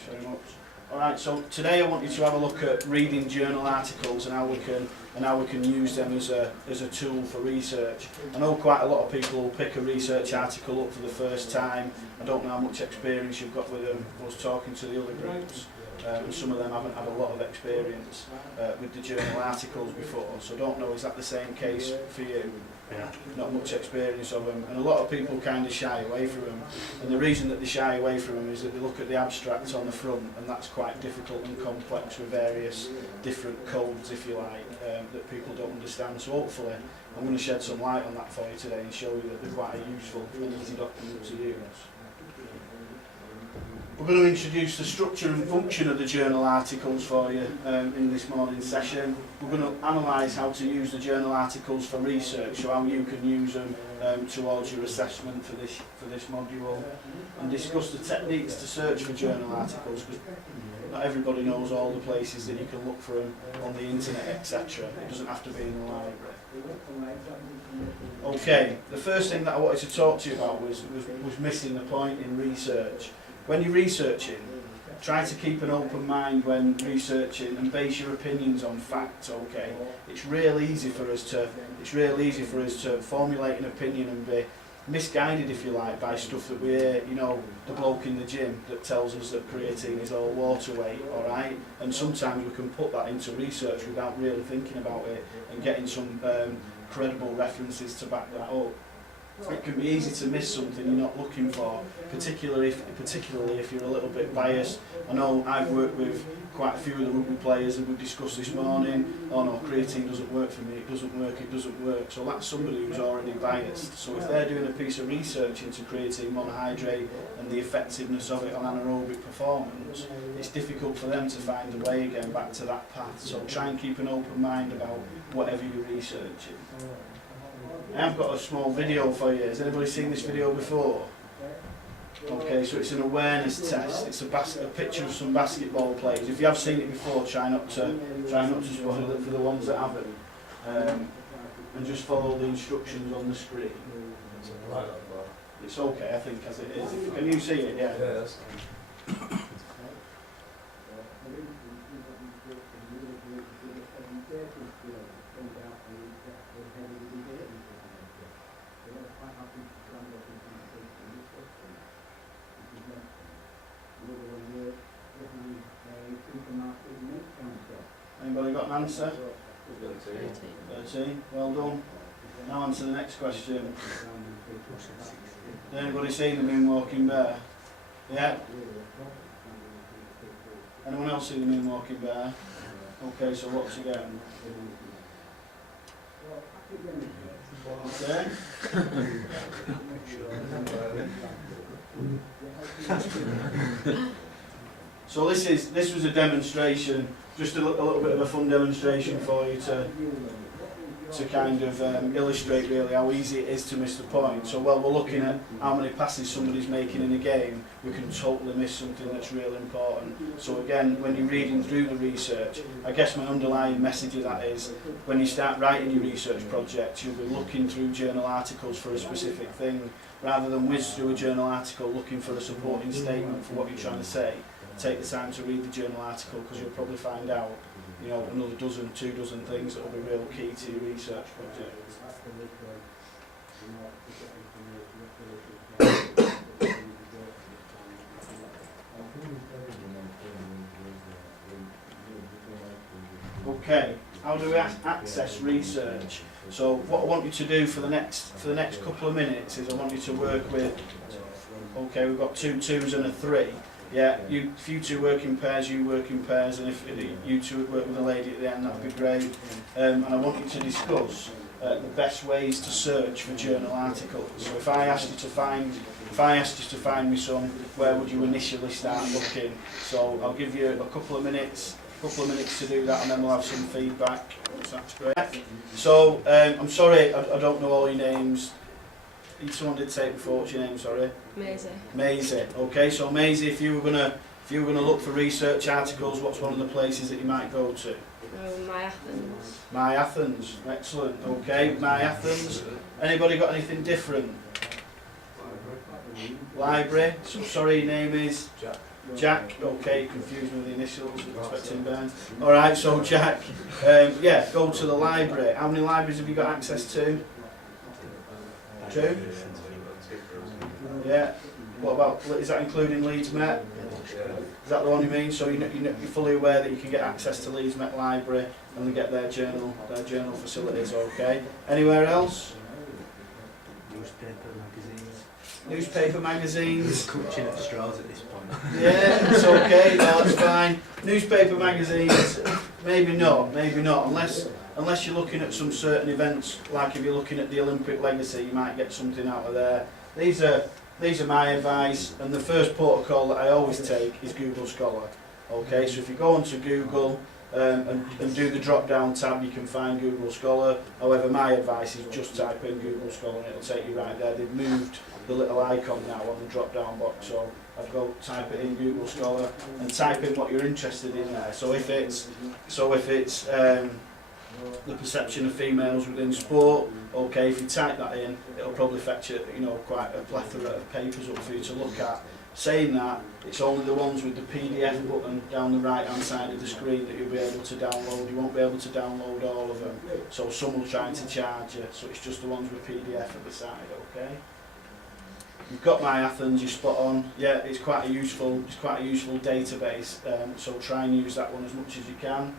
Thanks very much. Alright, so today I want you to have a look at reading journal articles and how we can use them as a tool for research. I know quite a lot of people will pick a research article up for the first time. I don't know how much experience you've got with them. I was talking to the other groups, and some of them haven't had a lot of experience with the journal articles before, so I don't know, is that the same case for you? Yeah. Not much experience of them, and a lot of people kind of shy away from them, and the reason that they shy away from them is that they look at the abstracts on the front, and that's quite difficult and complex with various different codes, if you like, that people don't understand. So hopefully I'm going to shed some light on that for you today and show you that they're quite a useful and easy document to use. We're going to introduce the structure and function of the journal articles for you in this morning's session. We're going to analyse how to use the journal articles for research, so how you can use them towards your assessment for this module, and discuss the techniques to search for journal articles, because not everybody knows all the places that you can look for them on the internet, etc. It doesn't have to be in the library. Okay, the first thing that I wanted to talk to you about was missing the point in research. When you're researching, try to keep an open mind when researching and base your opinions on facts. Okay, it's real easy for us to formulate an opinion and be misguided, if you like, by stuff that we hear. You know, the bloke in the gym that tells us that creatine is all water weight. All right, and sometimes we can put that into research without really thinking about it and getting some credible references to back that up. It can be easy to miss something you're not looking for, particularly if you're a little bit biased. I know I've worked with quite a few of the rugby players, and we've discussed this morning, oh no, creatine doesn't work for me, it doesn't work. So that's somebody who's already biased. So if they're doing a piece of research into creatine monohydrate and the effectiveness of it on anaerobic performance, it's difficult for them to find a way again back to that path. So try and keep an open mind about whatever you're researching. I've got a small video for you. Has anybody seen this video before? Okay, so it's an awareness test. It's a picture of some basketball players. If you have seen it before, try not to spoil it for the ones that haven't. And just follow the instructions on the screen. It's okay, I think, as it is. Can you see it? Yeah. Yes. Anybody got an answer? 13. Well done. Now answer the next question. Has anybody seen the moonwalking bear? Yeah? Anyone else see the moonwalking bear? Okay, so what's again? Okay. So this was a demonstration, just a little bit of a fun demonstration for you to kind of illustrate really how easy it is to miss the point. So while we're looking at how many passes somebody's making in a game, we can totally miss something that's real important. So again, when you're reading through the research, I guess my underlying message of that is, when you start writing your research projects, you'll be looking through journal articles for a specific thing, rather than whiz through a journal article looking for a supporting statement for what you're trying to say. Take the time to read the journal article, because you'll probably find out, you know, another dozen, 2 dozen things that will be real key to your research project. Okay, how do we access research? So what I want you to do for the next couple of minutes is I want you to work with, okay, we've got 2 2s and a 3. Yeah, if you two work in pairs, you work in pairs, and if you two work with a lady at the end, that'd be great. And I want you to discuss the best ways to search for journal articles. So if I asked you to find me some, where would you initially start looking? So I'll give you a couple of minutes to do that, and then we'll have some feedback. So that's great. So I'm sorry, I don't know all your names. Someone did say it before. What's your name? Sorry. Maisie. Maisie. Okay, so Maisie, if you were gonna look for research articles, what's one of the places that you might go to? My Athens. My Athens. Excellent. Okay, My Athens. Anybody got anything different? Library. So sorry, your name is Jack, okay, confused with the initials, expecting Ben. Alright, so Jack, yeah, go to the library. How many libraries have you got access to? 2? Yeah. What about, is that including Leeds Met? Is that the one you mean? So you're fully aware that you can get access to Leeds Met Library and they get their journal facilities, okay? Anywhere else? Newspaper magazines. Clutching at straws at this point. Yeah, it's okay, no, it's fine. Newspaper magazines, maybe not, unless you're looking at some certain events, like if you're looking at the Olympic legacy, you might get something out of there. These are my advice, and the first protocol that I always take is Google Scholar. Okay, so if you go onto Google and do the drop-down tab, you can find Google Scholar. However, my advice is just type in Google Scholar and it'll take you right there. They've moved the little icon now on the drop-down box, so I've got type it in Google Scholar and type in what you're interested in there. So if it's the perception of females within sport, okay, if you type that in, it'll probably fetch you, quite a plethora of papers up for you to look at. Saying that, it's only the ones with the PDF button down the right hand side of the screen that you'll be able to download. You won't be able to download all of them, so some will try to charge you, so it's just the ones with PDF at the side, okay? You've got My Athens, you're spot on. Yeah, it's quite a useful database, so try and use that one as much as you can.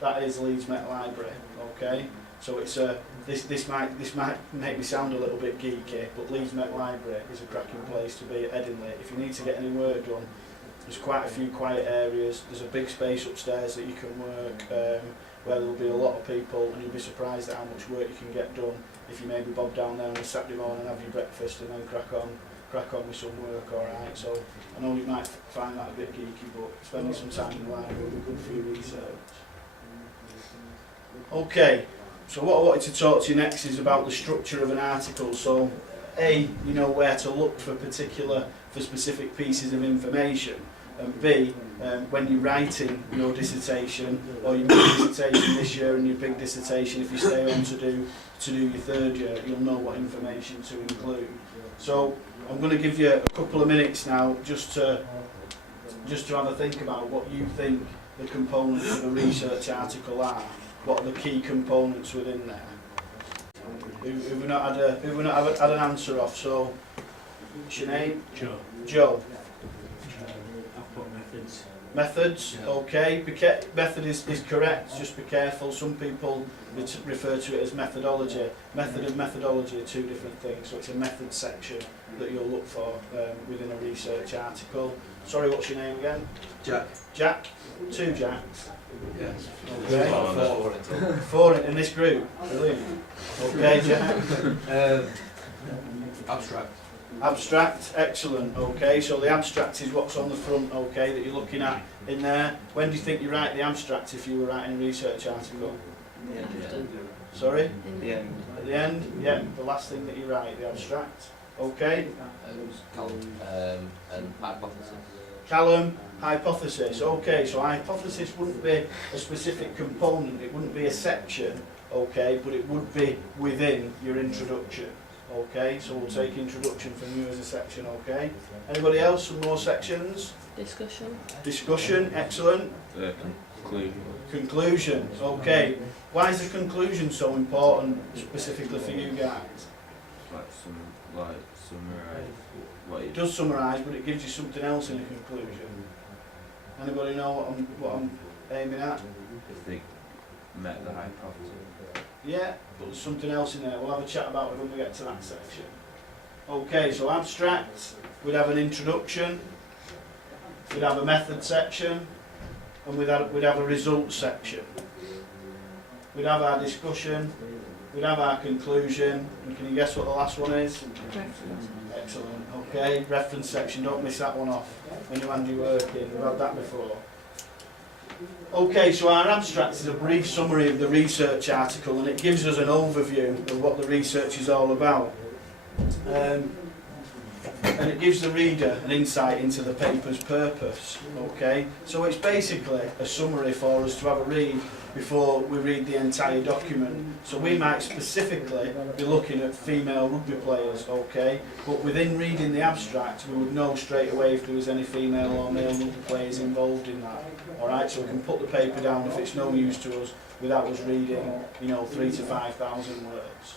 That is Leeds Met Library, okay? So it's this might make me sound a little bit geeky, but Leeds Met Library is a cracking place to be at Headingley. If you need to get any work done, there's quite a few quiet areas. There's a big space upstairs that you can work, where there'll be a lot of people, and you'll be surprised at how much work you can get done if you maybe bob down there on a Saturday morning and have your breakfast and then crack on with some work, alright? So I know you might find that a bit geeky, but spending some time in the library will be good for your research. Okay, so what I wanted to talk to you next is about the structure of an article. So A, you know where to look for specific pieces of information, and B, when you're writing your dissertation or your mini dissertation this year and your big dissertation, if you stay on to do your third year, you'll know what information to include. So I'm going to give you a couple of minutes now just to have a think about what you think the components of a research article are. What are the key components within there? Who we not had an answer off? So, what's your name? Joe. I've put methods. Methods, okay. Method is correct, just be careful. Some people refer to it as methodology. Method and methodology are two different things, so it's a method section that you'll look for within a research article. Sorry, what's your name again? Jack. Jack? 2 Jacks? Yes. Okay. 4 in this group? Brilliant. Okay, Jack? Abstract. Abstract, excellent, okay, so the abstract is what's on the front, okay, that you're looking at in there. When do you think you write the abstract if you were writing a research article? Sorry? In The end. At the end? Yeah, the last thing that you write, the abstract, okay. And hypothesis. Callum, hypothesis, okay, so hypothesis wouldn't be a specific component, it wouldn't be a section, okay, but it would be within your introduction. Okay, so we'll take introduction from you as a section, okay? Anybody else, some more sections? discussion. Discussion, excellent. Conclusion. Conclusion, okay. Why is the conclusion so important specifically for you guys? Summarize what It you does summarise, but it gives you something else in the conclusion. Anybody know what I'm aiming at? think met the hypothesis. Yeah, but there's something else in there. We'll have a chat about it when we get to that section. Okay, so abstract, we'd have an introduction, we'd have a method section, and we'd have a results section. We'd have our discussion, we'd have our conclusion, and can you guess what the last one is? Reference. Excellent, okay, reference section, don't miss that one off when you hand your work in, we've had that before. Okay, so our abstract is a brief summary of the research article and it gives us an overview of what the research is all about. and it gives the reader an insight into the paper's purpose. Okay, so it's basically a summary for us to have a read before we read the entire document. So we might specifically be looking at female rugby players, okay, but within reading the abstract we would know straight away if there was any female or male rugby players involved in that. Alright, so we can put the paper down if it's no use to us without us reading, 3,000 to 5,000 words.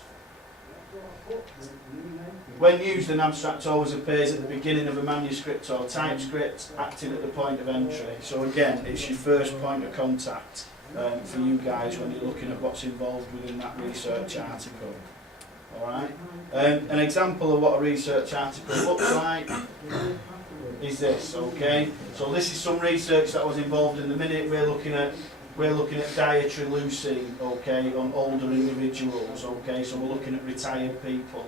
When used, an abstract always appears at the beginning of a manuscript or typescript, acting at the point of entry. So again, it's your first point of contact for you guys when you're looking at what's involved within that research article. Alright? An example of what a research article looks like is this, okay? So this is some research that was involved in the minute. We're looking at dietary leucine, okay, on older individuals, okay, so we're looking at retired people.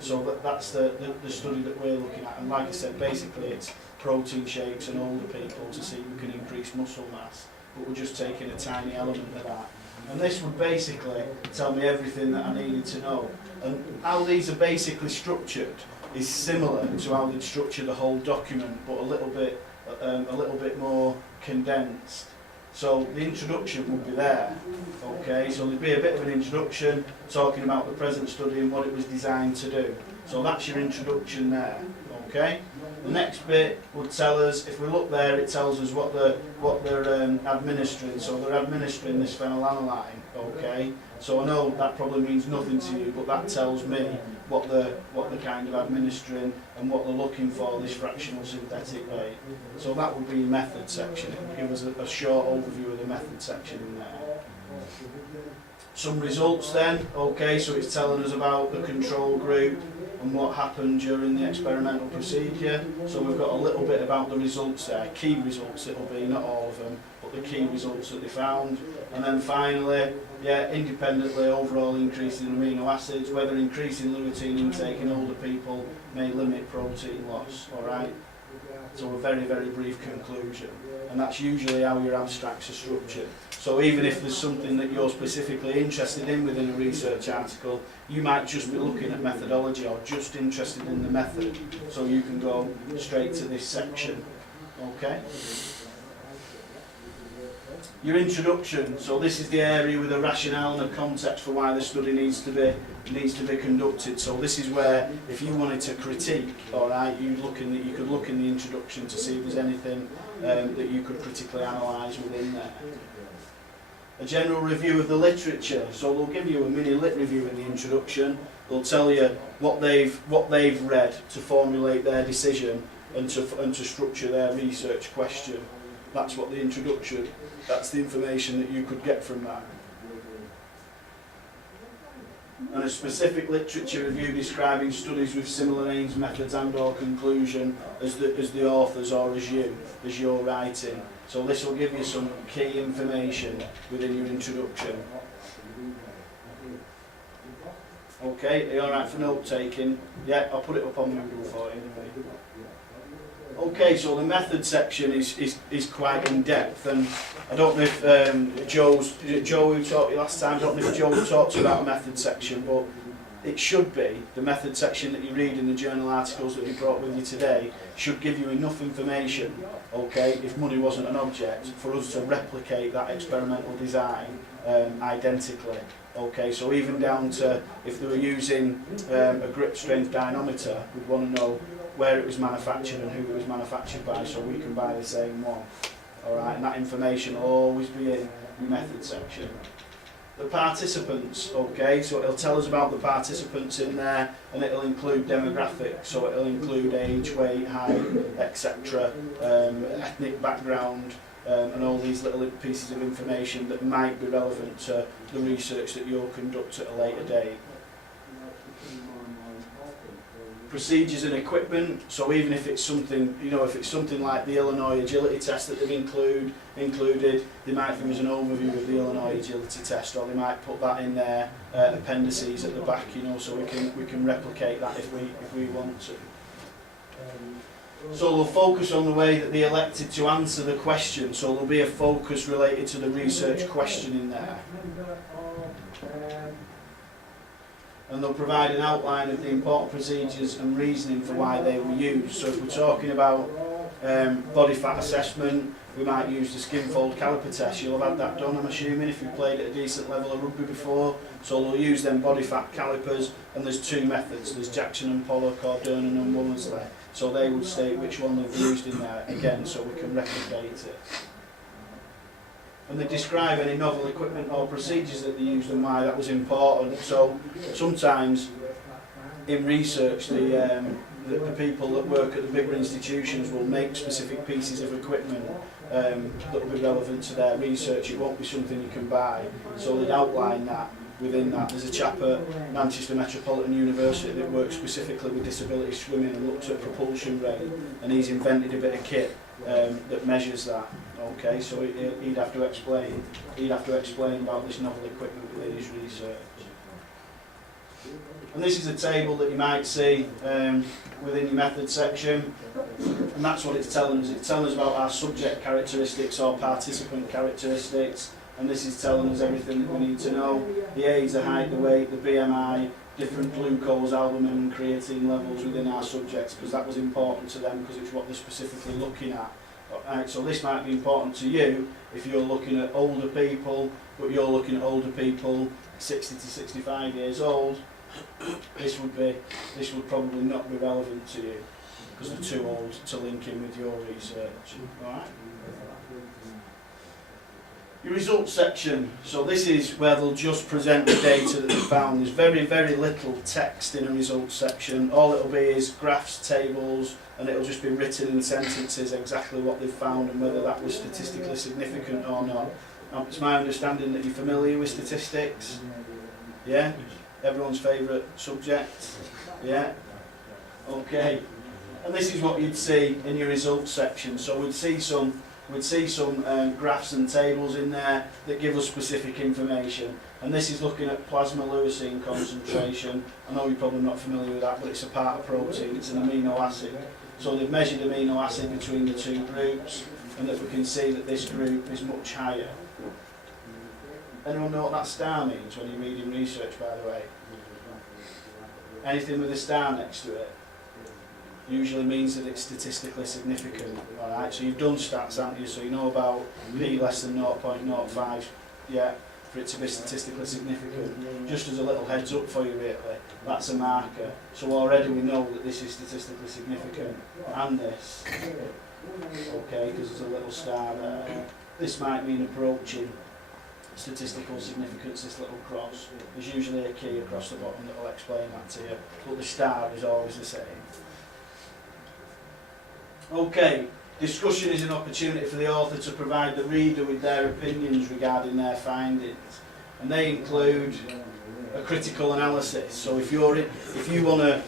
So that's the study that we're looking at, and like I said, basically it's protein shakes in older people to see if we can increase muscle mass, but we're just taking a tiny element of that. And this would basically tell me everything that I needed to know. And how these are basically structured is similar to how they'd structure the whole document, but a little bit more condensed. So the introduction would be there, okay, so there'd be a bit of an introduction talking about the present study and what it was designed to do. So that's your introduction there, okay. The next bit would tell us, if we look there, it tells us what they're administering. So they're administering this phenylalanine, okay. So I know that probably means nothing to you, but that tells me what they're kind of administering and what they're looking for, this fractional synthetic rate. So that would be your method section. It would give us a short overview of the method section in there. Some results then, okay, so it's telling us about the control group and what happened during the experimental procedure. So we've got a little bit about the results there, key results it'll be, not all of them, but the key results that they found. And then finally, independently, overall increase in amino acids, whether increasing lutein intake in older people may limit protein loss, alright? So a very, very brief conclusion. And that's usually how your abstracts are structured. So even if there's something that you're specifically interested in within a research article, you might just be looking at methodology or just interested in the method. So you can go straight to this section, okay? Your introduction, so this is the area with a rationale and a context for why the study needs to be conducted. So this is where, if you wanted to critique, alright, you could look in the introduction to see if there's anything that you could critically analyse within there. A general review of the literature, so they'll give you a mini lit review in the introduction. They'll tell you what they've read to formulate their decision and to structure their research question. That's what the introduction, that's the information that you could get from that. And a specific literature review describing studies with similar aims, methods and or conclusion as the authors or as you're writing. So this will give you some key information within your introduction. Okay, are you alright for note taking? Yeah, I'll put it up on Moodle for you anyway. Okay, so the method section is quite in depth, and I don't know if Joe who taught you last time, I don't know if Joe talked about a method section, but it should be, the method section that you read in the journal articles that you brought with you today should give you enough information, okay, if money wasn't an object, for us to replicate that experimental design identically. Okay, so even down to if they were using a grip strength dynamometer, we'd want to know where it was manufactured and who it was manufactured by, so we can buy the same one. Alright, and that information will always be in the method section. The participants, okay, so it'll tell us about the participants in there, and it'll include demographics, so it'll include age, weight, height, etc., ethnic background, and all these little pieces of information that might be relevant to the research that you'll conduct at a later date. Procedures and equipment, so even if it's something, if it's something like the Illinois agility test that they've included, they might give us an overview of the Illinois agility test, or they might put that in their appendices at the back, so we can replicate that if we want to. So they'll focus on the way that they elected to answer the question, so there'll be a focus related to the research question in there. and they'll provide an outline of the important procedures and reasoning for why they were used. So if we're talking about body fat assessment, we might use the skin fold caliper test. You'll have had that done, I'm assuming, if you've played at a decent level of rugby before. So they'll use them body fat calipers, and there's two methods. There's Jackson and Pollock, or Durnan and Womersley. So they would state which one they've used in there, again, so we can replicate it. And they describe any novel equipment or procedures that they used and why that was important. So sometimes in research, the people that work at the bigger institutions will make specific pieces of equipment that will be relevant to their research. It won't be something you can buy. So they'd outline that within that. There's a chap at Manchester Metropolitan University that works specifically with disability swimming and looks at propulsion rate, and he's invented a bit of kit that measures that. Okay, so he'd have to explain about this novel equipment within his research. And this is a table that you might see within your method section, and that's what it's telling us. It's telling us about our subject characteristics or participant characteristics, and this is telling us everything that we need to know. The age, the height, the weight, the BMI, different glucose, albumin and creatine levels within our subjects, because that was important to them because it's what they're specifically looking at. Right, so this might be important to you if you're looking at older people, but you're looking at older people 60 to 65 years old. This would probably not be relevant to you because they're too old to link in with your research. All right. Your results section. So this is where they'll just present the data that they found. There's very, very little text in a results section. All it'll be is graphs, tables, and it'll just be written in sentences exactly what they've found and whether that was statistically significant or not. Now, it's my understanding that you're familiar with statistics. Yeah? Everyone's favourite subject? Yeah? Okay. And this is what you'd see in your results section. So we'd see some graphs and tables in there that give us specific information. And this is looking at plasma leucine concentration. I know you're probably not familiar with that, but it's a part of protein. It's an amino acid. So they've measured amino acid between the two groups, and that we can see that this group is much higher. Anyone know what that star means when you're reading research, by the way? Anything with a star next to it usually means that it's statistically significant. Alright, so you've done stats, haven't you? So you know about p less than 0.05, yeah, for it to be statistically significant. Just as a little heads up for you, really, that's a marker. So already we know that this is statistically significant, and this, okay, because there's a little star there. This might mean approaching statistical significance, this little cross. There's usually a key across the bottom that will explain that to you, but the star is always the same. Okay, discussion is an opportunity for the author to provide the reader with their opinions regarding their findings, and they include a critical analysis. So if you want to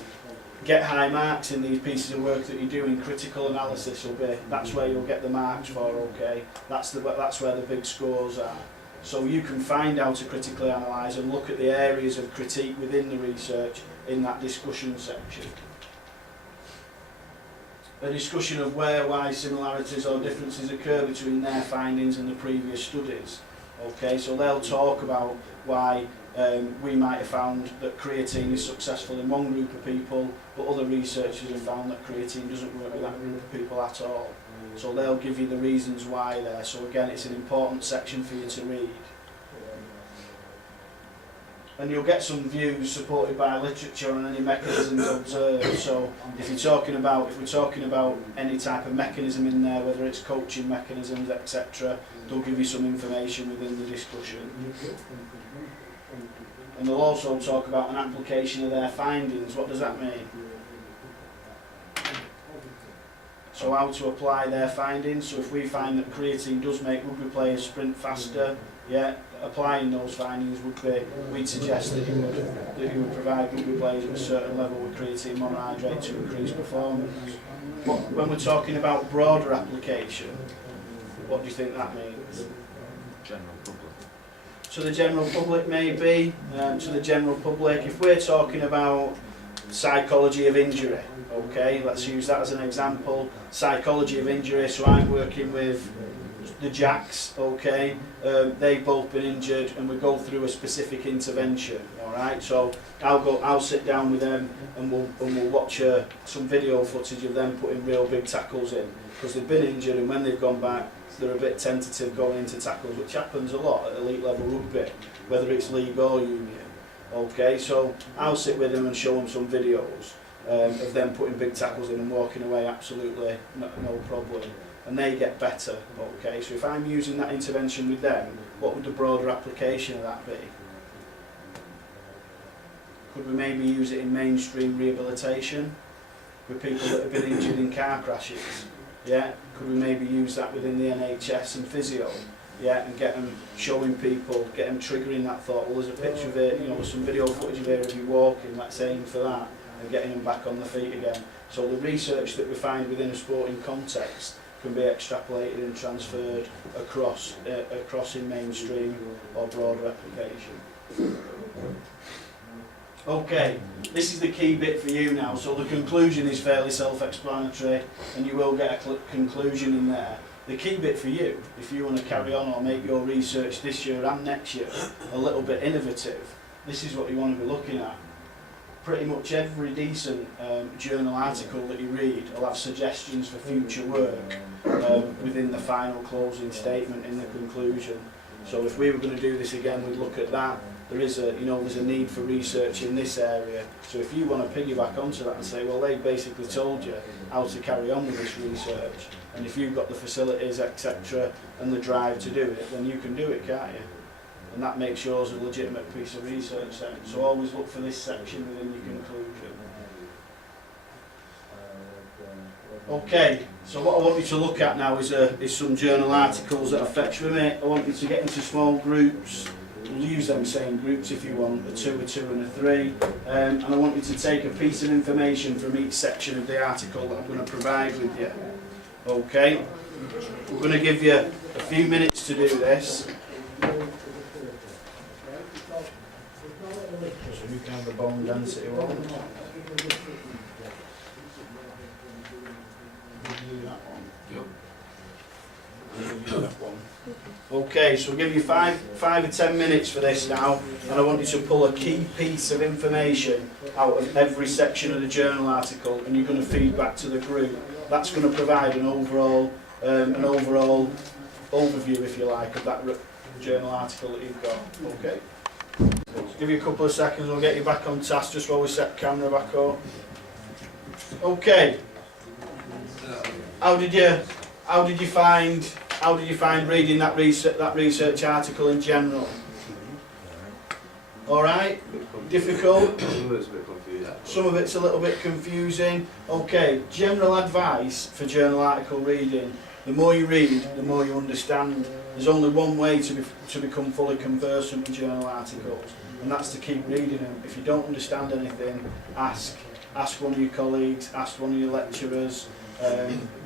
get high marks in these pieces of work that you're doing, critical analysis will be, that's where you'll get the marks for, okay? That's where the big scores are. So you can find how to critically analyse and look at the areas of critique within the research in that discussion section. A discussion of why similarities or differences occur between their findings and the previous studies. Okay, so they'll talk about why we might have found that creatine is successful in one group of people, but other researchers have found that creatine doesn't work with that group of people at all. So they'll give you the reasons why there. So again, it's an important section for you to read. And you'll get some views supported by literature on any mechanisms observed. So if we're talking about any type of mechanism in there, whether it's coaching mechanisms, etc., they'll give you some information within the discussion. And they'll also talk about an application of their findings. What does that mean? So how to apply their findings. So if we find that creatine does make rugby players sprint faster, yeah, applying those findings would be, we'd suggest that you would provide rugby players at a certain level with creatine monohydrate to increase performance. When we're talking about broader application, what do you think that means? General public. To the general public, maybe. To the general public, if we're talking about psychology of injury, okay, let's use that as an example. Psychology of injury, so I'm working with the Jacks, okay, they've both been injured, and we go through a specific intervention. All right, so I'll sit down with them, and we'll watch some video footage of them putting real big tackles in, because they've been injured, and when they've gone back, they're a bit tentative going into tackles, which happens a lot at elite level rugby, whether it's league or union. Okay, so I'll sit with them and show them some videos of them putting big tackles in and walking away absolutely no problem, and they get better. Okay, so if I'm using that intervention with them, what would the broader application of that be? Could we maybe use it in mainstream rehabilitation with people that have been injured in car crashes? Yeah, could we maybe use that within the NHS and physio? Yeah, and get them showing people, get them triggering that thought. Well, there's a picture of it, you know, there's some video footage of it of you walking, let's aim for that, and getting them back on the feet again. So the research that we find within a sporting context can be extrapolated and transferred across in mainstream or broader application. Okay, this is the key bit for you now. So the conclusion is fairly self-explanatory, and you will get a conclusion in there. The key bit for you, if you want to carry on or make your research this year and next year a little bit innovative, this is what you want to be looking at. Pretty much every decent journal article that you read will have suggestions for future work within the final closing statement in the conclusion. So if we were going to do this again, we'd look at that. There is there's a need for research in this area. So if you want to piggyback onto that and say, well, they basically told you how to carry on with this research, and if you've got the facilities, etc., and the drive to do it, then you can do it, can't you? And that makes yours a legitimate piece of research then. So always look for this section within your conclusion. Okay, so what I want you to look at now is some journal articles that affect you. I want you to get into small groups. We'll use them same groups if you want, a 2, a 2 and a 3. And I want you to take a piece of information from each section of the article that I'm going to provide with you. Okay, we're going to give you a few minutes to do this. So you can have the bone density one. Okay, so we'll give you five or 10 minutes for this now, and I want you to pull a key piece of information out of every section of the journal article, and you're going to feed back to the group. That's going to provide an overall overview, if you like, of that journal article that you've got. Okay. So give you a couple of seconds. We'll get you back on task just while we set the camera back up. Okay. How did you find reading that research article in general? All right. Difficult. Some of it's a little bit confusing. Okay. General advice for journal article reading: the more you read, the more you understand. There's only one way to become fully conversant with journal articles, and that's to keep reading them. If you don't understand anything, ask one of your colleagues, ask one of your lecturers.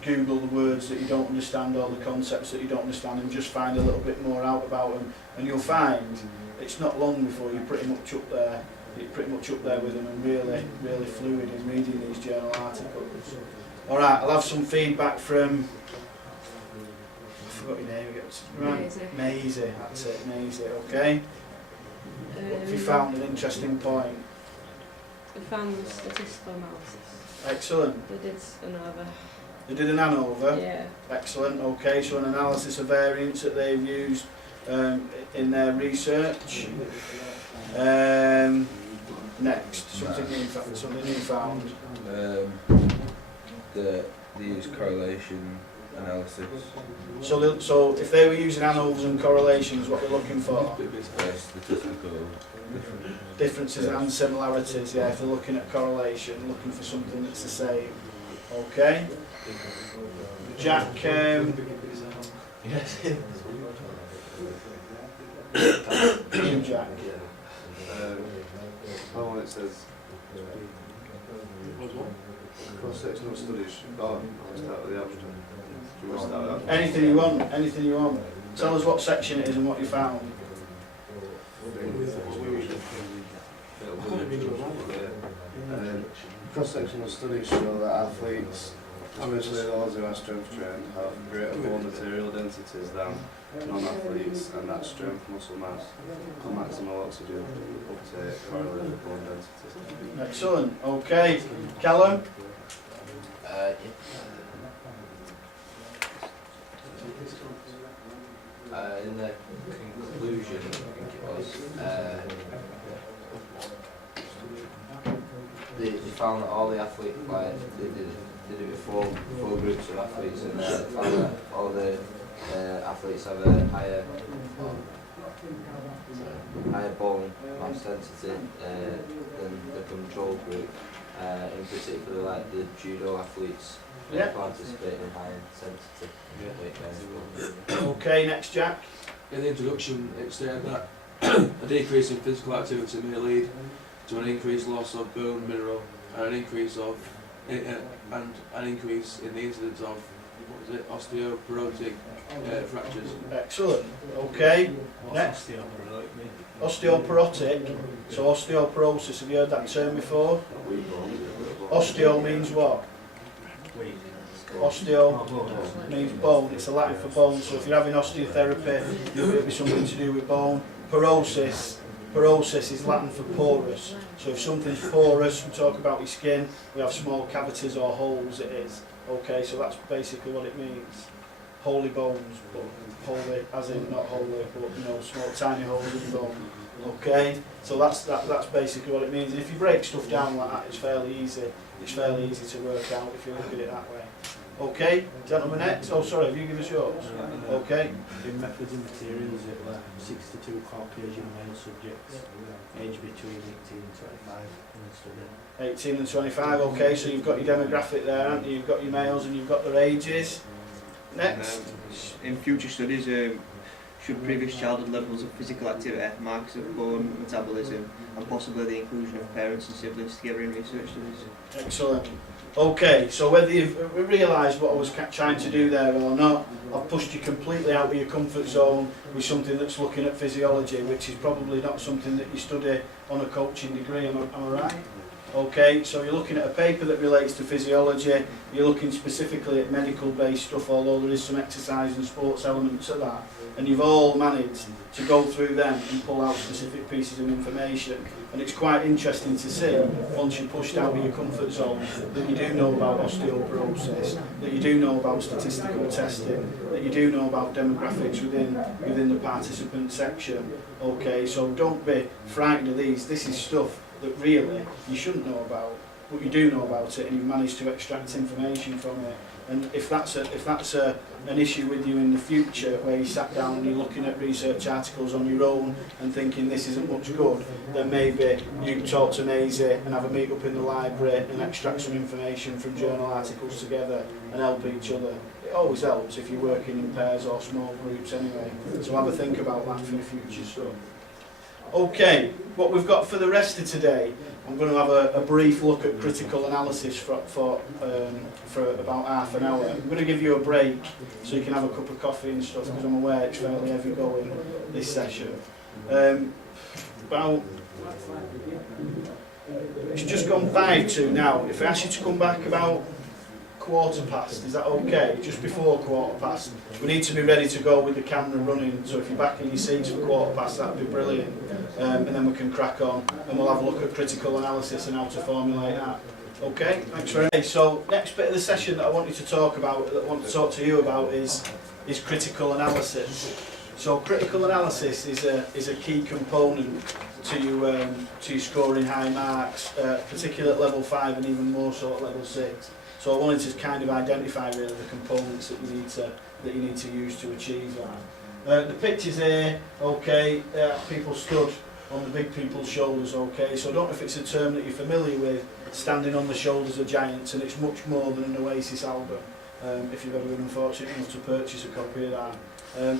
Google the words that you don't understand or the concepts that you don't understand, and just find a little bit more out about them, and you'll find it's not long before you're pretty much up there. You're pretty much up there with them, and really fluid in reading these journal articles. All right, I'll have some feedback from. I forgot your name again. Right. Maisie. That's it, Maisie. Okay. Have you found an interesting point? We found the statistical analysis. Excellent. They did ANOVA. They did an ANOVA? Yeah. Excellent. Okay, so an analysis of variance that they've used in their research. Next, something you found. They use correlation analysis. So if they were using ANOVAs and correlations, what they're looking for? Statistical Differences and similarities, yeah, if they're looking at correlation, looking for something that's the same. Okay. Jack, Yes. you Jack. Oh, it says cross-sectional studies. Oh, I'll start with the abstract. Do you want to start with that? Anything you want. Tell us what section it is and what you found. Cross-sectional studies show that athletes Especially those who are strength trained have greater bone material densities than non-athletes, and that strength, muscle mass, and maximal oxygen uptake correlate with bone density. Excellent. Okay, Callum. In the conclusion, I think it was, they found that all the athletes, like, they did it with four groups of athletes, and they found that all the athletes have a higher bone mass density than the control group. In particular, like the judo athletes participate in high intensity weight bearing. Okay, next Jack. In the introduction, it stated that a decrease in physical activity may lead to an increased loss of bone mineral and an increase in the incidence of osteoporotic fractures. Excellent. Okay, next. Osteoporotic. So osteoporosis. Have you heard that term before? Osteo means what? Osteo means bone. It's a Latin for bone. So if you're having osteotherapy, it'll be something to do with bone. Porosis is Latin for porous. So if something's porous, we talk about your skin, we have small cavities or holes, it is. Okay, so that's basically what it means. Holy bones, but holy as in not holy, but small tiny holes in bone. Okay, so that's basically what it means. And if you break stuff down like that, it's fairly easy. It's fairly easy to work out if you look at it that way. Okay, gentlemen next. Oh, sorry, have you given us yours? Okay. In methods and materials, it were 62 Caucasian male subjects, aged between 18 and 25 in the study. 18 and 25, okay, so you've got your demographic there, haven't you? You've got your males and you've got their ages. Next. In future studies, should previous childhood levels of physical activity, markers of bone metabolism, and possibly the inclusion of parents and siblings together in research studies? Excellent. Okay, so whether you've realised what I was trying to do there or not, I've pushed you completely out of your comfort zone with something that's looking at physiology, which is probably not something that you study on a coaching degree, am I right? Okay, so you're looking at a paper that relates to physiology, you're looking specifically at medical based stuff, although there is some exercise and sports elements of that, and you've all managed to go through them and pull out specific pieces of information, and it's quite interesting to see, once you're pushed out of your comfort zone, that you do know about osteoporosis, that you do know about statistical testing, that you do know about demographics within the participant section. Okay, so don't be frightened of these. This is stuff that really you shouldn't know about, but you do know about it, and you've managed to extract information from it. And if that's an issue with you in the future, where you sat down and you're looking at research articles on your own and thinking this isn't much good, then maybe you talk to Maisie and have a meet up in the library and extract some information from journal articles together and help each other. It always helps if you're working in pairs or small groups anyway. So have a think about that for the future stuff. Okay, what we've got for the rest of today, I'm going to have a brief look at critical analysis for about half an hour. I'm going to give you a break so you can have a cup of coffee and stuff, because I'm aware it's fairly heavy going this session. It's just gone 5 to now. If I ask you to come back about 1:15, is that okay? Just before 1:15. We need to be ready to go with the camera running, so if you're back in your seats for 1:15, that'd be brilliant. And then we can crack on and we'll have a look at critical analysis and how to formulate that. Okay, thanks very much. So next bit of the session that I want you to talk about, that I want to talk to you about is critical analysis. So critical analysis is a key component to you scoring high marks, particularly at level 5 and even more so at level 6. So I wanted to kind of identify really the components that you need to use to achieve that. The pictures here, okay, people stood on the big people's shoulders, okay, so I don't know if it's a term that you're familiar with, standing on the shoulders of giants, and it's much more than an Oasis album, if you've ever been unfortunate enough to purchase a copy of that.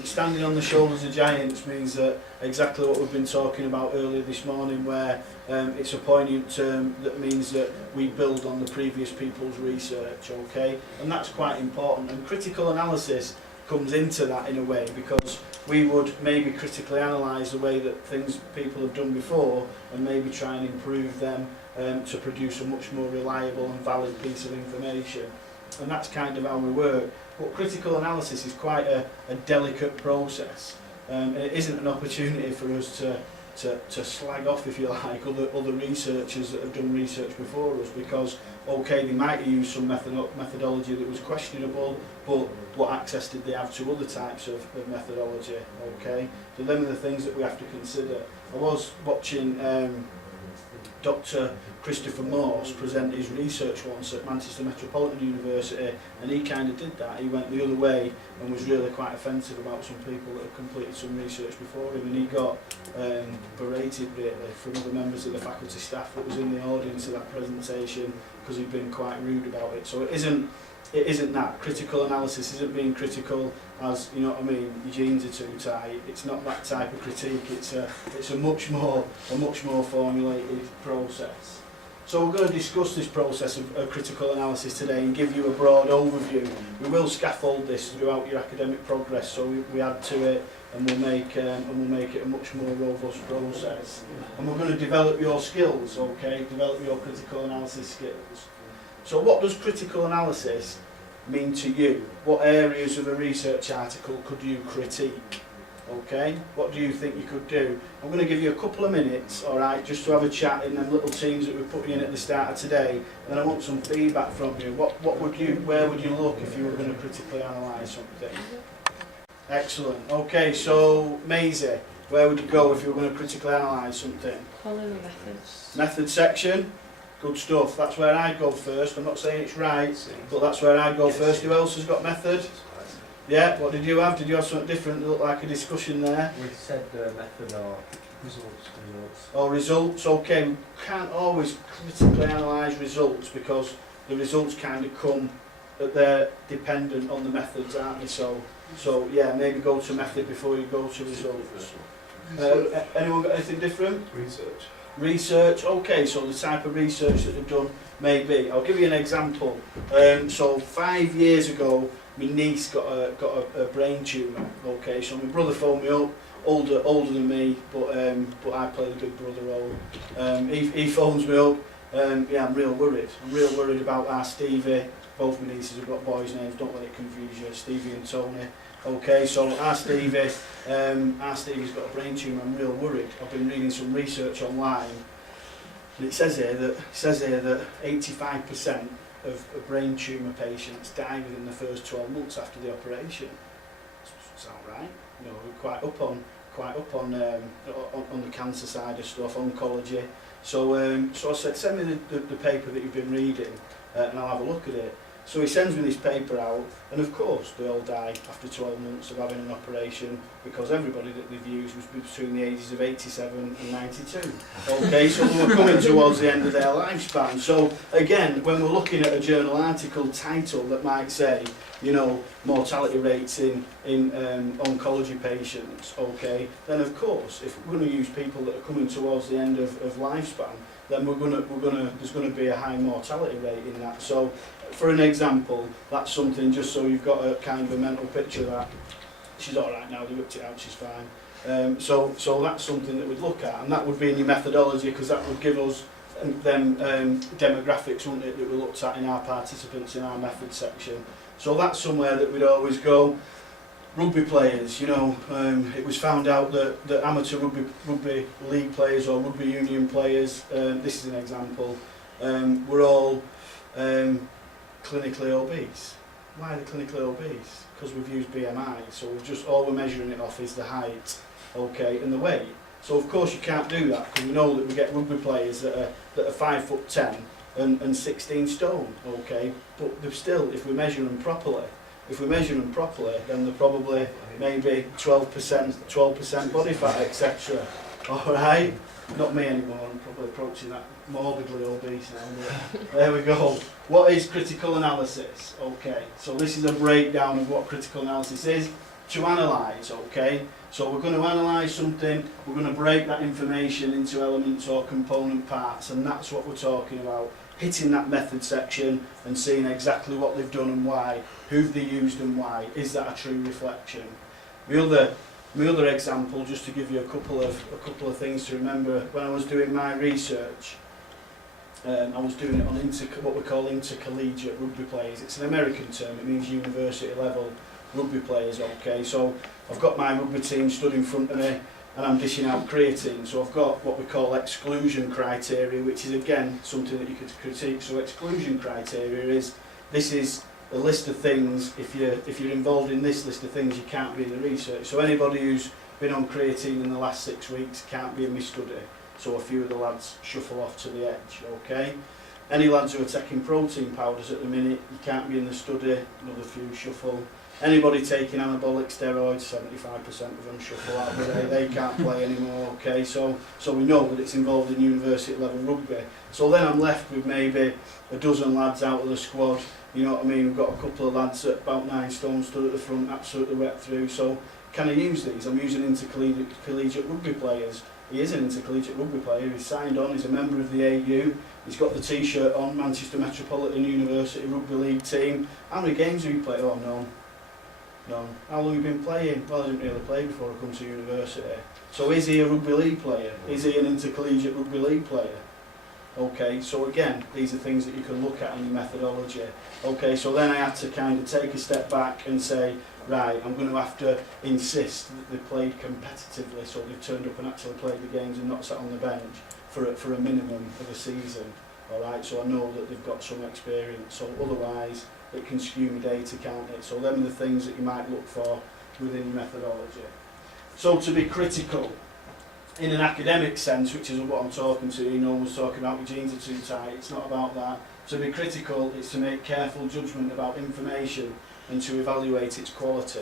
Standing on the shoulders of giants means that exactly what we've been talking about earlier this morning, where it's a poignant term that means that we build on the previous people's research, okay, and that's quite important, and critical analysis comes into that in a way, because we would maybe critically analyse the way that people have done before and maybe try and improve them to produce a much more reliable and valid piece of information. and that's kind of how we work. But critical analysis is quite a delicate process. And it isn't an opportunity for us to slag off, if you like, other researchers that have done research before us, because, okay, they might use some methodology that was questionable, but what access did they have to other types of methodology, okay? So them are the things that we have to consider. I was watching Dr. Christopher Morse present his research once at Manchester Metropolitan University, and he kind of did that. He went the other way and was really quite offensive about some people that had completed some research before him, and he got berated really from other members of the faculty staff that was in the audience of that presentation because he'd been quite rude about it. So it isn't that. Critical analysis isn't being critical as, you know what I mean, your jeans are too tight. It's not that type of critique. It's a much more formulated process. So we're going to discuss this process of critical analysis today and give you a broad overview. We will scaffold this throughout your academic progress, so we add to it, and we'll make it a much more robust process. And we're going to develop your skills, okay? Develop your critical analysis skills. So what does critical analysis mean to you? What areas of a research article could you critique? Okay, what do you think you could do? I'm going to give you a couple of minutes, alright, just to have a chat in them little teams that we put you in at the start of today, and then I want some feedback from you. Where would you look if you were going to critically analyse something? Excellent. Okay, so Maisie, where would you go if you were going to critically analyse something? Following the methods. Method section. Good stuff. That's where I'd go first. I'm not saying it's right, but that's where I'd go first. Who else has got method? Yeah, what did you have? Did you have something different that looked like a discussion there? We said method or results. Or results, okay. We can't always critically analyse results because the results kind of come, that they're dependent on the methods, aren't they? So yeah, maybe go to method before you go to results. Anyone got anything different? Research, okay, so the type of research that they've done, maybe. I'll give you an example. So 5 years ago, my niece got a brain tumour, okay, so my brother phoned me up, older than me, but I play the big brother role. He phones me up, yeah, I'm real worried about our Stevie. Both my nieces have got boys' names, don't let it confuse you, Stevie and Tony. Okay, so our Stevie's got a brain tumour, I'm real worried. I've been reading some research online, and it says here that 85% of brain tumour patients die within the first 12 months after the operation. Sound right? You know, we're quite up on the cancer side of stuff, oncology. So I said, send me the paper that you've been reading, and I'll have a look at it. So he sends me this paper out, and of course they all die after 12 months of having an operation, because everybody that they've used was between the ages of 87 and 92. Okay, so they were coming towards the end of their lifespan. So again, when we're looking at a journal article title that might say, you know, mortality rates in oncology patients, okay, then of course, if we're going to use people that are coming towards the end of lifespan, then there's going to be a high mortality rate in that. So, for an example, that's something, just so you've got a kind of a mental picture that she's all right now, they whipped it out, she's fine. So that's something that we'd look at, and that would be in your methodology, because that would give us them demographics, wouldn't it, that we looked at in our participants in our method section. So that's somewhere that we'd always go. Rugby players, you know, it was found out that amateur rugby league players or rugby union players, this is an example, were all clinically obese. Why are they clinically obese? Because we've used BMI, so all we're measuring it off is the height, okay, and the weight. So of course you can't do that, because we know that we get rugby players that are 5'10" and 16 stone, okay, but they're still, if we measure them properly, then they're probably maybe 12% body fat, etc. All right, not me anymore. I'm probably approaching that morbidly obese now. But there we go. What is critical analysis? Okay, so this is a breakdown of what critical analysis is. To analyse, okay. So we're going to analyse something. We're going to break that information into elements or component parts, and that's what we're talking about. Hitting that method section and seeing exactly what they've done and why, who they used and why. Is that a true reflection? My other example, just to give you a couple of things to remember, when I was doing my research, I was doing it on what we call intercollegiate rugby players. It's an American term, it means university level rugby players, okay? So I've got my rugby team stood in front of me and I'm dishing out creatine. So I've got what we call exclusion criteria, which is again something that you could critique. So exclusion criteria is, this is a list of things, if you're involved in this list of things, you can't be in the research. So anybody who's been on creatine in the last 6 weeks can't be in my study. So a few of the lads shuffle off to the edge, okay? Any lads who are taking protein powders at the minute, you can't be in the study, another few shuffle. Anybody taking anabolic steroids, 75% of them shuffle out of the day, they can't play anymore, okay? So we know that it's involved in university level rugby. So then I'm left with maybe a dozen lads out of the squad, you know what I mean? We've got a couple of lads at about 9 stone stood at the front, absolutely wet through. So can I use these? I'm using intercollegiate rugby players. He is an intercollegiate rugby player, he's signed on, he's a member of the AU, he's got the t-shirt on, Manchester Metropolitan University Rugby League team. How many games have you played? Oh, no. No. How long have you been playing? Well, I didn't really play before I come to university. So is he a rugby league player? Is he an intercollegiate rugby league player? Okay, so again, these are things that you can look at in your methodology. Okay, so then I had to kind of take a step back and say, right, I'm going to have to insist that they played competitively, so they've turned up and actually played the games and not sat on the bench for a minimum of a season. Alright, so I know that they've got some experience, so otherwise it can skew my data, can't it? So them are the things that you might look for within your methodology. So to be critical, in an academic sense, which is what I'm talking to, you know, was talking about my jeans are too tight, it's not about that. To be critical is to make careful judgment about information and to evaluate its quality.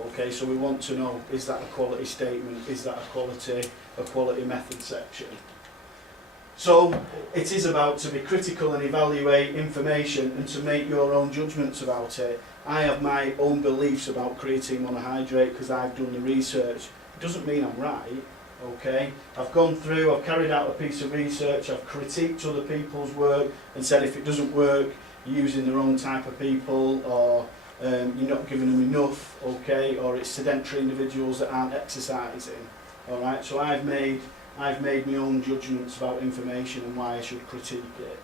Okay, so we want to know, is that a quality statement, is that a quality method section? So it is about to be critical and evaluate information and to make your own judgments about it. I have my own beliefs about creatine monohydrate because I've done the research. It doesn't mean I'm right. Okay, I've gone through, I've carried out a piece of research, I've critiqued other people's work and said if it doesn't work, you're using the wrong type of people, or you're not giving them enough, okay, or it's sedentary individuals that aren't exercising. Alright, so I've made my own judgments about information and why I should critique it.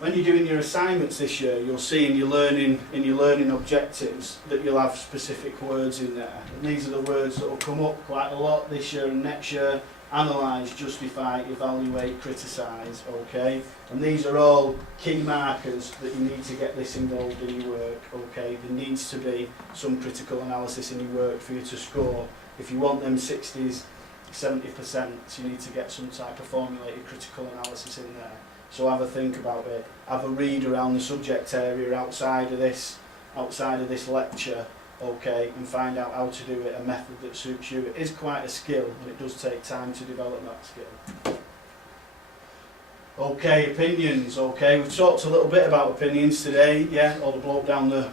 When you're doing your assignments this year, you'll see in your learning objectives that you'll have specific words in there. And these are the words that will come up quite a lot this year and next year. Analyse, justify, evaluate, criticise, okay? And these are all key markers that you need to get this involved in your work, okay? There needs to be some critical analysis in your work for you to score. If you want them 60s, 70%, you need to get some type of formulated critical analysis in there. So have a think about it, have a read around the subject area outside of this lecture, okay, and find out how to do it, a method that suits you. It is quite a skill and it does take time to develop that skill. Okay, opinions, okay, we've talked a little bit about opinions today, yeah, or the bloke down the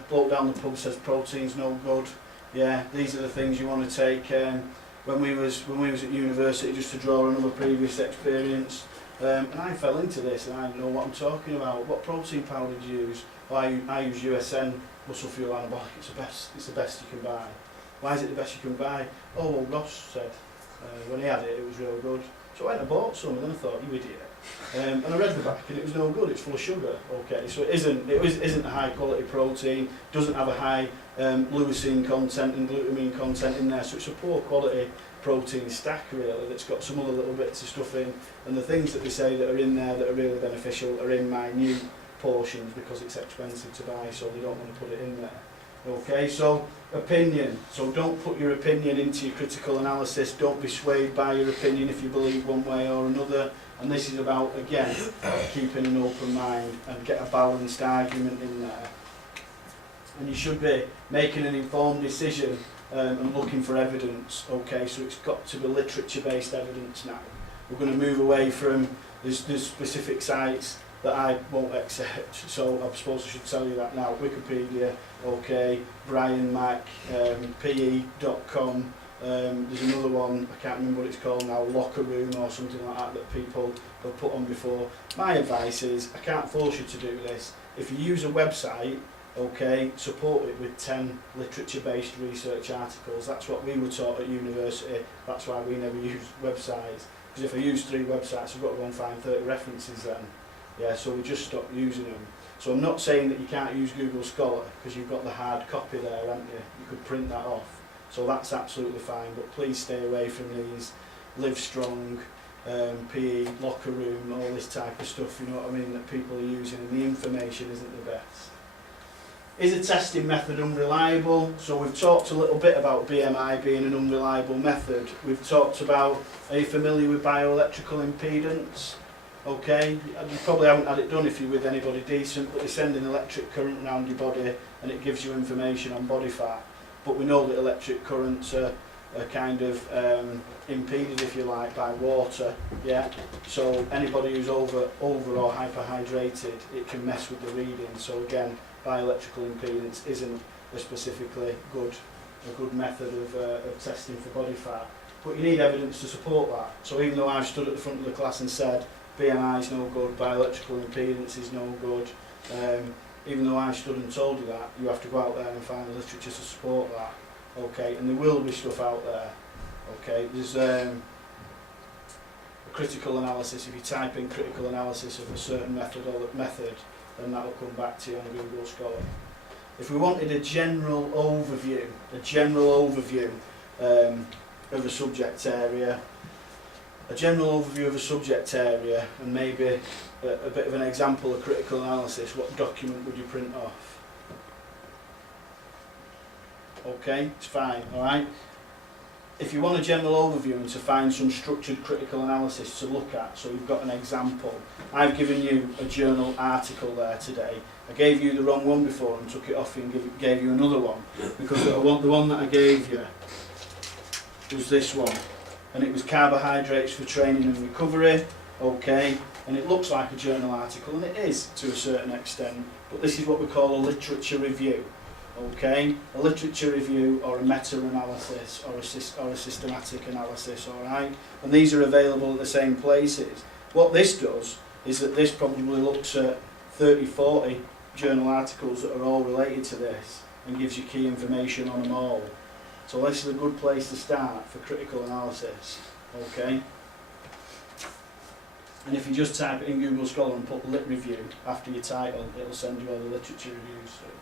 pub says protein's no good, yeah, these are the things you want to take. When we was at university, just to draw another previous experience, and I fell into this and I don't know what I'm talking about. What protein powder do you use? Well, I use USN muscle fuel anabolic. It's the best you can buy. Why is it the best you can buy? Oh, well, Ross said when he had it, it was real good. So I went and bought some and then I thought, you idiot. And I read the back and it was no good. It's full of sugar. Okay, so it isn't a high quality protein. Doesn't have a high leucine content and glutamine content in there. So it's a poor quality protein stack really that's got some other little bits of stuff in, and the things that they say that are in there that are really beneficial are in minute portions because it's expensive to buy, so they don't want to put it in there. Okay, so opinion. So don't put your opinion into your critical analysis. Don't be swayed by your opinion if you believe one way or another. And this is about, again, keeping an open mind and get a balanced argument in there. And you should be making an informed decision and looking for evidence. Okay, so it's got to be literature-based evidence now. We're going to move away from there's specific sites that I won't accept, so I suppose I should tell you that now. Wikipedia, okay, Brian Mack, PE.com, there's another one, I can't remember what it's called now, Locker Room or something like that people have put on before. My advice is, I can't force you to do this. If you use a website, okay, support it with 10 literature-based research articles. That's what we were taught at university, that's why we never used websites. Because if I use 3 websites, I've got to go and find 30 references then. Yeah, so we just stopped using them. So I'm not saying that you can't use Google Scholar, because you've got the hard copy there, haven't you? You could print that off. So that's absolutely fine, but please stay away from these Livestrong, PE, locker room, all this type of stuff, you know what I mean, that people are using, and the information isn't the best. Is a testing method unreliable? So we've talked a little bit about BMI being an unreliable method. We've talked about, are you familiar with bioelectrical impedance? Okay, you probably haven't had it done if you're with anybody decent, but they send an electric current around your body and it gives you information on body fat. But we know that electric currents are kind of impeded, if you like, by water. Yeah. So anybody who's over or hyperhydrated, it can mess with the reading. So again, bioelectrical impedance isn't a specifically a good method of testing for body fat. But you need evidence to support that. So even though I've stood at the front of the class and said BMI is no good, bioelectrical impedance is no good, even though I've stood and told you that, you have to go out there and find the literature to support that. Okay, and there will be stuff out there. Okay, there's a critical analysis. If you type in critical analysis of a certain method, then that will come back to you on Google Scholar. If we wanted a general overview of a subject area, and maybe a bit of an example of critical analysis, what document would you print off? Okay, it's fine, alright? If you want a general overview and to find some structured critical analysis to look at, so you've got an example, I've given you a journal article there today. I gave you the wrong one before and took it off and gave you another one, because the one that I gave you was this one, and it was carbohydrates for training and recovery. Okay, and it looks like a journal article, and it is to a certain extent, but this is what we call a literature review. Okay, a literature review or a meta-analysis or a systematic analysis, alright? And these are available at the same places. What this does is that this probably looks at 30-40 journal articles that are all related to this and gives you key information on them all. So this is a good place to start for critical analysis, okay? And if you just type it in Google Scholar and put lit review after your title, it'll send you all the literature reviews through.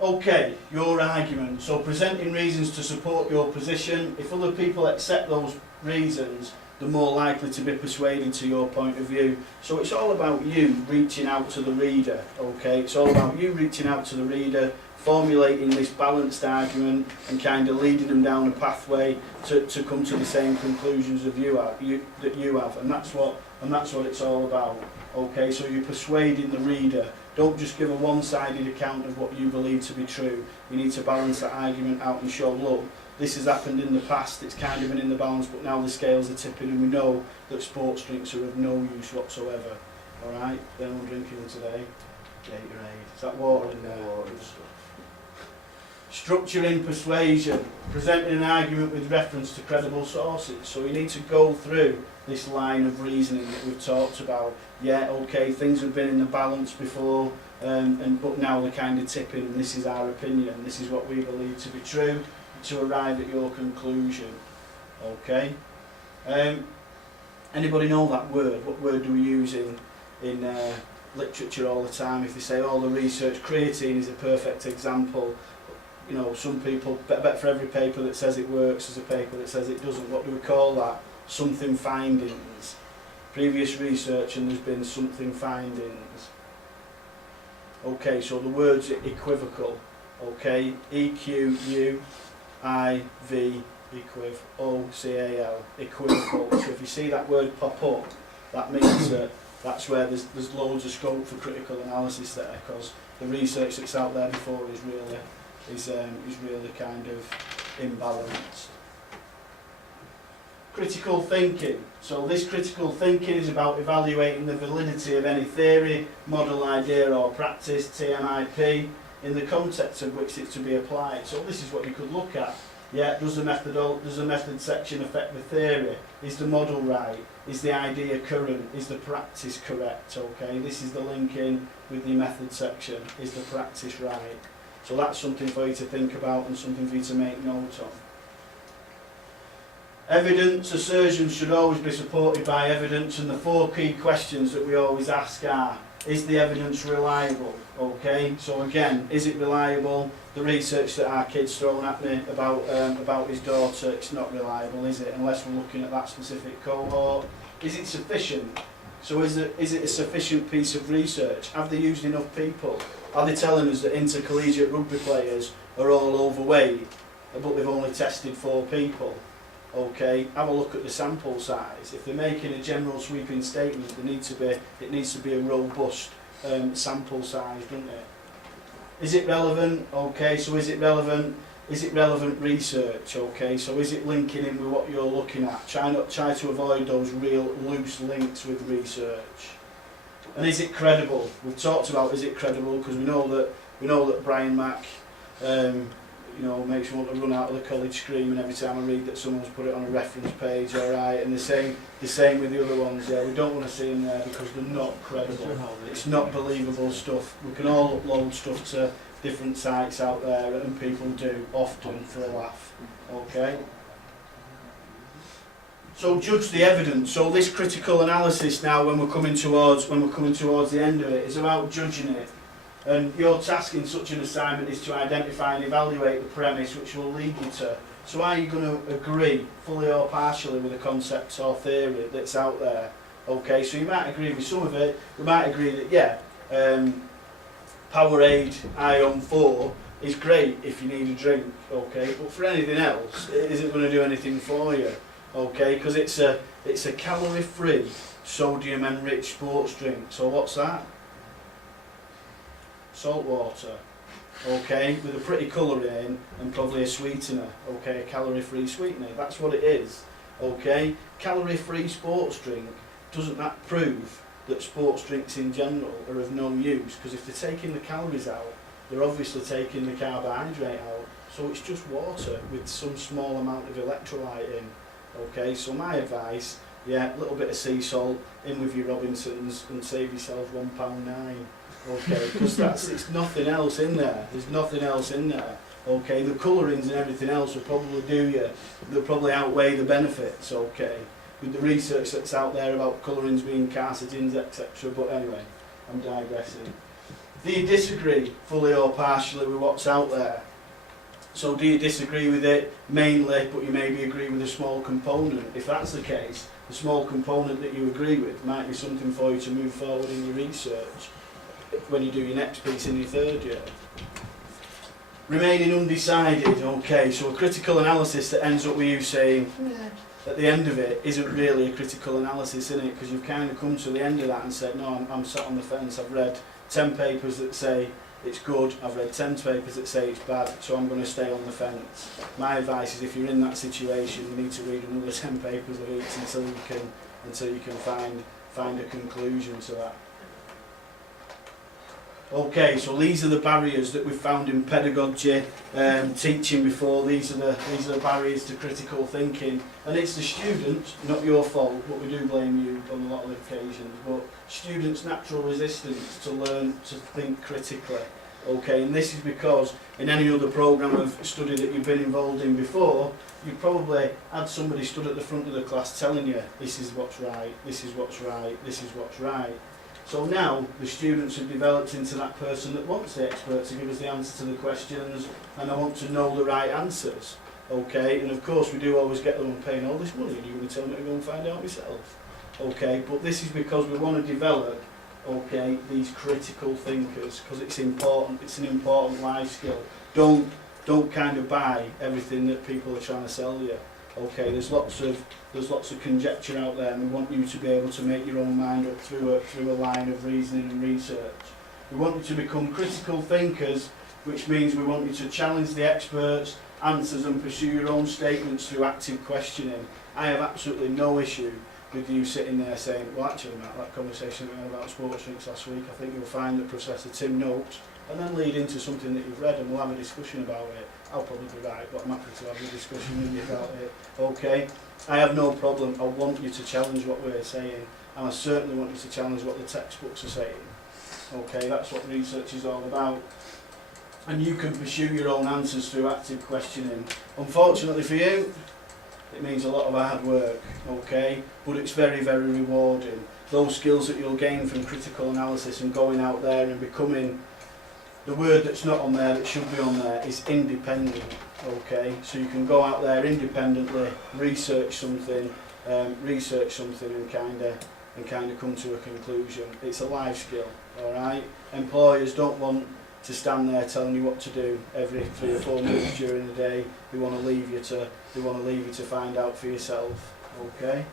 Okay, your argument. So presenting reasons to support your position. If other people accept those reasons, they're more likely to be persuaded to your point of view. So it's all about you reaching out to the reader, okay? It's all about you reaching out to the reader, formulating this balanced argument and kind of leading them down a pathway to come to the same conclusions that you have. And that's what it's all about, okay? So you're persuading the reader. Don't just give a one-sided account of what you believe to be true. You need to balance that argument out and show, look, this has happened in the past, it's kind of been in the balance, but now the scales are tipping and we know that sports drinks are of no use whatsoever. Alright, then we're drinking today Gatorade. Is that water in there? Structuring persuasion, presenting an argument with reference to credible sources. So you need to go through this line of reasoning that we've talked about. Yeah, okay, things have been in the balance before, but now they're kind of tipping, and this is our opinion, this is what we believe to be true, to arrive at your conclusion. Okay? Anybody know that word? What word do we use in literature all the time? If they say, oh, the research, creatine is a perfect example. You know, some people, bet for every paper that says it works, there's a paper that says it doesn't. What do we call that? Something findings. Previous research and there's been something findings. Okay, so the word's equivocal. Okay, E-Q-U-I-V, O-C-A-L, equivocal. So if you see that word pop up, that means that that's where there's loads of scope for critical analysis there, because the research that's out there before is really kind of imbalanced. Critical thinking. So this critical thinking is about evaluating the validity of any theory, model, idea or practice, TMIP, in the context of which it's to be applied. So this is what you could look at. Yeah, does the method section affect the theory? Is the model right? Is the idea current? Is the practice correct? Okay, this is the link in with the method section. Is the practice right? So that's something for you to think about and something for you to make note on. Evidence, assertions should always be supported by evidence, and the 4 key questions that we always ask are, is the evidence reliable? Okay, so again, is it reliable? The research that our kid's thrown at me about his daughter, it's not reliable, is it? Unless we're looking at that specific cohort. Is it sufficient? So is it a sufficient piece of research? Have they used enough people? Are they telling us that intercollegiate rugby players are all overweight, but they've only tested 4 people? Okay, have a look at the sample size. If they're making a general sweeping statement, it needs to be a robust sample size, doesn't it? Is it relevant? Okay, so is it relevant? Is it relevant research? Okay, so is it linking in with what you're looking at? Try to avoid those real loose links with research. And is it credible? We've talked about is it credible, because we know that Brian Mack makes me want to run out of the college screaming every time I read that someone's put it on a reference page, alright, and the same with the other ones, yeah, we don't want to see them there because they're not credible. It's not believable stuff. We can all upload stuff to different sites out there, and people do, often for a laugh, okay? So judge the evidence. So this critical analysis now, when we're coming towards the end of it, is about judging it. And your task in such an assignment is to identify and evaluate the premise which will lead you to. So are you going to agree, fully or partially, with the concept or theory that's out there? Okay, so you might agree with some of it. You might agree that, Powerade Ion 4 is great if you need a drink, okay? But for anything else, it isn't going to do anything for you, okay? Because it's a calorie-free, sodium-enriched sports drink. So what's that? Salt water, okay, with a pretty colour in and probably a sweetener, okay, a calorie-free sweetener. That's what it is, okay. Calorie-free sports drink, doesn't that prove that sports drinks in general are of no use? Because if they're taking the calories out, they're obviously taking the carbohydrate out. So it's just water with some small amount of electrolyte in, okay. So my advice, a little bit of sea salt in with your Robinsons and save yourself £1.9. Okay, because it's nothing else in there. There's nothing else in there. Okay, the colourings and everything else will probably they'll probably outweigh the benefits. Okay, with the research that's out there about colourings being carcinogens, etc. But anyway, I'm digressing. Do you disagree fully or partially with what's out there? So do you disagree with it mainly, but you maybe agree with a small component? If that's the case, the small component that you agree with might be something for you to move forward in your research when you do your next piece in your 3rd year. Remaining undecided, okay, so a critical analysis that ends up with you saying, at the end of it, isn't really a critical analysis, isn't it? Because you've kind of come to the end of that and said, no, I'm sat on the fence, I've read 10 papers that say it's good, I've read 10 papers that say it's bad, so I'm going to stay on the fence. My advice is if you're in that situation, you need to read another 10 papers of each until you can find a conclusion to that. Okay, so these are the barriers that we've found in pedagogy, teaching before. These are the barriers to critical thinking, and it's the students, not your fault, but we do blame you on a lot of occasions. But students' natural resistance to learn to think critically. Okay, and this is because in any other programme of study that you've been involved in before, you probably had somebody stood at the front of the class telling you this is what's right, this is what's right, this is what's right. So now the students have developed into that person that wants the expert to give us the answer to the questions, and I want to know the right answers. Okay, and of course we do always get them on paying all this money, and you're going to tell me to go and find out myself. Okay, but this is because we want to develop, okay, these critical thinkers, because it's important. It's an important life skill. Don't kind of buy everything that people are trying to sell you. Okay, there's lots of conjecture out there, and we want you to be able to make your own mind up through a line of reasoning and research. We want you to become critical thinkers, which means we want you to challenge the experts, answers, and pursue your own statements through active questioning. I have absolutely no issue with you sitting there saying, well, actually, Matt, that conversation we had about sports drinks last week, I think you'll find that Professor Tim notes, and then lead into something that you've read, and we'll have a discussion about it. I'll probably be right, but I'm happy to have a discussion with you about it. Okay? I have no problem. I want you to challenge what we're saying, and I certainly want you to challenge what the textbooks are saying. Okay? That's what research is all about. And you can pursue your own answers through active questioning. Unfortunately for you, It means a lot of hard work, okay? But it's very, very rewarding. Those skills that you'll gain from critical analysis and going out there and becoming, the word that's not on there that should be on there is independent, okay? So you can go out there independently, research something and kind of come to a conclusion. It's a life skill, all right? Employers don't want to stand there telling you what to do every 3 or 4 minutes during the day. They want to leave you to find out for yourself, okay?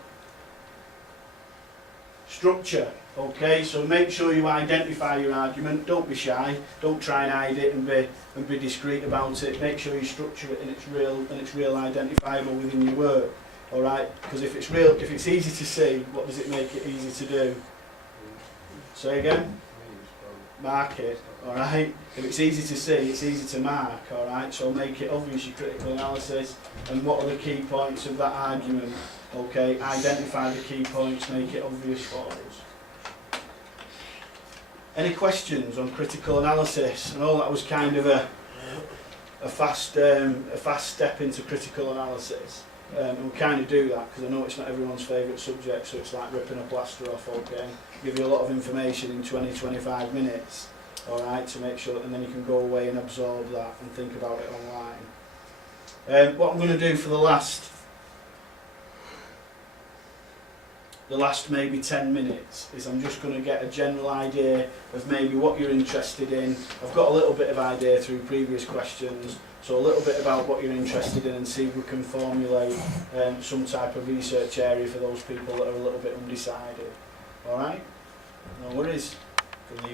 Structure, okay? So make sure you identify your argument. Don't be shy. Don't try and hide it and be discreet about it. Make sure you structure it and it's real identifiable within your work. All right, because if it's easy to see, what does it make it easy to do? Say again? Mark it, all right? If it's easy to see, it's easy to mark, all right? So make it obvious, your critical analysis, and what are the key points of that argument, okay? Identify the key points, make it obvious for us. Any questions on critical analysis? I know that was kind of a fast step into critical analysis. We'll kind of do that because I know it's not everyone's favourite subject, so it's like ripping a plaster off, okay? Give you a lot of information in 20-25 minutes, alright, to make sure, and then you can go away and absorb that and think about it online. What I'm going to do for the last maybe 10 minutes is I'm just going to get a general idea of maybe what you're interested in. I've got a little bit of idea through previous questions, so a little bit about what you're interested in and see if we can formulate some type of research area for those people that are a little bit undecided. Alright? No worries.